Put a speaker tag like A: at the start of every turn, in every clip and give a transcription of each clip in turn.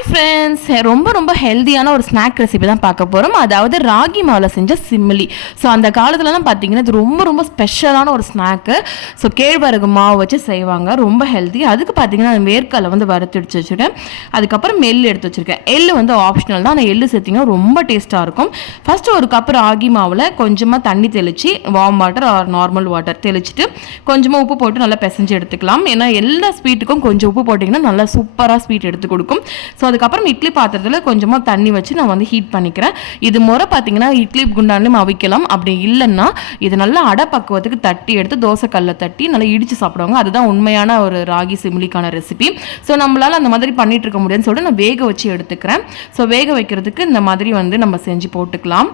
A: Hi friends ரொம்ப ரொம்ப ஹெல்த்தியான ஒரு ஸ்நாக் ரெசிபி தான் பார்க்க போகிறோம் அதாவது ராகி மாவில் செஞ்ச சிம்மிலி ஸோ அந்த காலத்துலலாம் பார்த்தீங்கன்னா இது ரொம்ப ரொம்ப ஸ்பெஷலான ஒரு ஸ்நாக்கு ஸோ கேழ்வரகு மாவு வச்சு செய்வாங்க. ரொம்ப ஹெல்த்தி அதுக்கு பார்த்தீங்கன்னா அந்த வேர்க்கடலை வந்து வறுத்து எடுத்து வச்சுருக்கேன். அதுக்கப்புறம் எள் எடுத்து வச்சுருக்கேன். எள் வந்து ஆப்ஷனல் தான். அந்த எள்ளு சேர்த்திங்கன்னா ரொம்ப டேஸ்ட்டாக இருக்கும். ஃபஸ்ட்டு ஒரு கப் ராகி மாவில் கொஞ்சமாக தண்ணி தெளித்து warm water or normal water தெளிச்சிட்டு கொஞ்சமாக உப்பு போட்டு நல்லா பிசைஞ்சு எடுத்துக்கலாம். ஏன்னா எல்லா ஸ்வீட்டுக்கும் கொஞ்சம் உப்பு போட்டிங்கன்னா நல்லா சூப்பராக ஸ்வீட் எடுத்து கொடுக்கும். ஸோ அதுக்கப்புறம் இட்லி பாத்திரத்தில் கொஞ்சமாக தண்ணி வச்சு நான் வந்து ஹீட் பண்ணிக்கிறேன். இது முறை பார்த்தீங்கன்னா இட்லி குண்டான்லையும் அவிக்கலாம். அப்படி இல்லைன்னா இது நல்லா அடை பக்குவத்துக்கு தட்டி எடுத்து தோசை கல்லை தட்டி நல்லா இடித்து சாப்பிடுவாங்க. அதுதான் உண்மையான ஒரு ராகி சிமிலிக்கான ரெசிபி ஸோ நம்மளால் அந்த மாதிரி பண்ணிட்டு இருக்க முடியும்னு சொல்லிட்டு நான் வேக வச்சு எடுத்துக்கிறேன். ஸோ வேக வைக்கிறதுக்கு இந்த மாதிரி வந்து நம்ம செஞ்சு போட்டுக்கலாம்.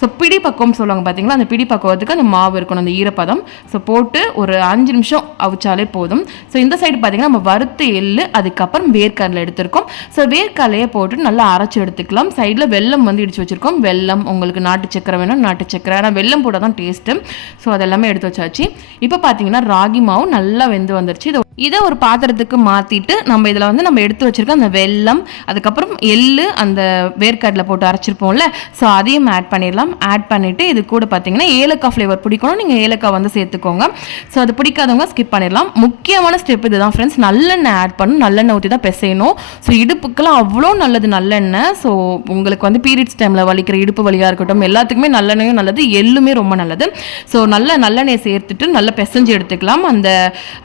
A: ஸோ பிடி பக்குவம் சொல்லுவாங்க பார்த்தீங்களா அந்த பிடி பக்குவத்துக்கு அந்த மாவு இருக்கணும் அந்த ஈரப்பதம். ஸோ போட்டு ஒரு அஞ்சு நிமிஷம் அவிச்சாலே போதும். ஸோ இந்த சைடு பார்த்தீங்கன்னா நம்ம வறுத்த எள்ளு அதுக்கப்புறம் வேர்க்கடலை எடுத்திருக்கோம். ஸோ வேர்க்கடலையை போட்டு நல்லா அரைச்சி எடுத்துக்கலாம். சைடில் வெல்லம் வந்து இடிச்சு வச்சுருக்கோம். வெல்லம் உங்களுக்கு நாட்டு சக்கரை வேணும் நாட்டு சக்கரை. ஆனால் வெல்லம் போட தான் டேஸ்ட்டு ஸோ அதெல்லாமே எடுத்து வச்சாச்சு. இப்போ பார்த்தீங்கன்னா ராகி மாவு நல்லா வெந்து வந்துருச்சு. இதை ஒரு பாத்திரத்துக்கு மாற்றிட்டு நம்ம இதில் வந்து நம்ம எடுத்து வச்சுருக்க அந்த வெல்லம் அதுக்கப்புறம் எள்ளு அந்த வேர்க்கடலை போட்டு அரைச்சிருப்போம்ல ஸோ அதையும் ஆட் பண்ணிடலாம். ஆட் பண்ணிவிட்டு இது கூட பார்த்தீங்கன்னா ஏலக்காய் ஃப்ளேவர் பிடிக்கணும் நீங்கள் ஏலக்காய் வந்து சேர்த்துக்கோங்க. ஸோ அது பிடிக்காதவங்க ஸ்கிப் பண்ணிடலாம். முக்கியமான ஸ்டெப் இதுதான் ஃப்ரெண்ட்ஸ் நல்லெண்ணெய் ஆட் பண்ணணும். நல்லெண்ணெய் ஊற்றி தான் பிசையணும். ஸோ இடுப்புக்கெல்லாம் அவ்வளோ நல்லது நல்லெண்ணெய். ஸோ உங்களுக்கு வந்து பீரியட்ஸ் டைமில் வலிக்கிற இடுப்பு வலியாக இருக்கட்டும் எல்லாத்துக்குமே நல்லெண்ணெயும் நல்லது எள்ளுமே ரொம்ப நல்லது. ஸோ நல்ல நல்லெண்ணெய் சேர்த்துட்டு நல்லா பிசைஞ்சு எடுத்துக்கலாம். அந்த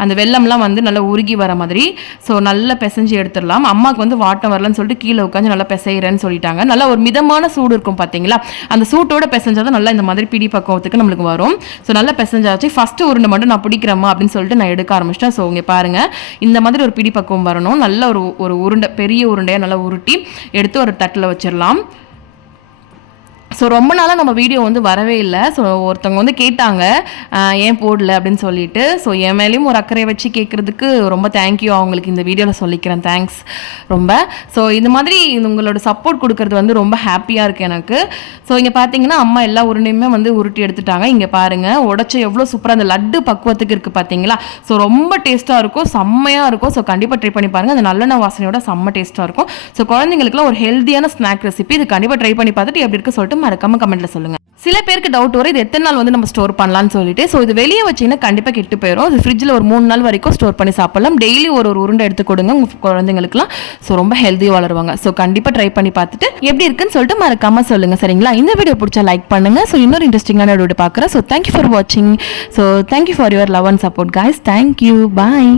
A: அந்த வெள்ளம்லாம் வந்து நல்லா உருகி வர மாதிரி. ஸோ நல்லா பிசைஞ்சு எடுத்துடலாம். அம்மாவுக்கு வந்து வாட்டம் வரலன்னு சொல்லிட்டு கீழே உட்காந்து நல்லா பிசைகிறேன்னு சொல்லிட்டாங்க. நல்லா ஒரு மிதமான சூடு இருக்கும் பார்த்தீங்களா அந்த சூட்டோட பிசைஞ்சாதான் நல்லா இந்த மாதிரி பிடி பக்குவத்துக்கு நம்மளுக்கு வரும். ஸோ நல்லா பிசைஞ்சாச்சு. ஃபஸ்ட்டு உருண்டை மட்டும் நான் பிடிக்கிறேம்மா அப்படின்னு சொல்லிட்டு நான் எடுக்க ஆரம்பிச்சிட்டேன். ஸோ இங்கே பாருங்கள் இந்த மாதிரி ஒரு பிடி பக்குவம் வரணும். நல்ல ஒரு ஒரு உருண்டை பெரிய உருண்டையாக நல்லா உருட்டி எடுத்து ஒரு தட்டில் வச்சிடலாம். ஸோ ரொம்ப நாளாக நம்ம வீடியோ வந்து வரவே இல்லை. ஸோ ஒருத்தவங்க வந்து கேட்டாங்க ஏன் போடல? அப்படின்னு சொல்லிட்டு. ஸோ என் மேலேயும் ஒரு அக்கறை வச்சு கேட்குறதுக்கு ரொம்ப தேங்க்யூ அவங்களுக்கு இந்த வீடியோவில் சொல்லிக்கிறேன். தேங்க்ஸ் ரொம்ப. ஸோ இந்த மாதிரி உங்களோட சப்போர்ட் கொடுக்கறது வந்து ரொம்ப ஹாப்பியாக இருக்குது எனக்கு. ஸோ இங்கே பார்த்தீங்கன்னா அம்மா எல்லா உருண்டையுமே வந்து உருட்டி எடுத்துட்டாங்க. இங்கே பாருங்கள் உடச்ச எவ்வளோ சூப்பராக அந்த லட்டு பக்குவத்துக்கு இருக்குது பார்த்தீங்களா ஸோ ரொம்ப டேஸ்ட்டாக இருக்கும் செம்மையாக இருக்கும். ஸோ கண்டிப்பாக ட்ரை பண்ணி பாருங்கள் அந்த நல்லெண்ணெய் வாசனையோட செம்ம டேஸ்ட்டாக இருக்கும். ஸோ குழந்தைங்களுக்குலாம் ஒரு ஹெல்த்தியான ஸ்நாக் ரெசிபி இது கண்டிப்பாக ட்ரை பண்ணி பார்த்துட்டு எப்படி இருக்கு சொல்லிட்டு மறக்காம கமெண்ட்ல சொல்லுங்க. சில பேருக்கு டவுட் வரும் இது எத்தனை நாள் வந்து நம்ம ஸ்டோர் பண்ணலாம்னு சொல்லிட்டு. ஸோ இது வெளியே வச்சீங்கன்னா கண்டிப்பாக கெட்டு போயிடும் இது ஃப்ரிட்ஜில் ஒரு மூணு நாள் வரைக்கும் ஸ்டோர் பண்ணி சாப்பிடலாம். டெய்லி ஒரு ஒரு உருண்டை எடுத்து கொடுங்க உங்கள் குழந்தைங்களுக்குலாம் ஸோ ரொம்ப ஹெல்த்தியாக வளருவாங்க. ஸோ கண்டிப்பாக ட்ரை பண்ணி பார்த்துட்டு எப்படி இருக்குன்னு சொல்லிட்டு மறக்காம சொல்லுங்க சரிங்களா? இந்த வீடியோ பிடிச்சா லைக் பண்ணுங்க. ஸோ இன்னொரு இன்ட்ரெஸ்டிங்கான வீடியோ பார்க்குறேன் ஸோ தேங்க்யூ ஃபார் வாட்சிங் so thank you for your love and support guys thank you bye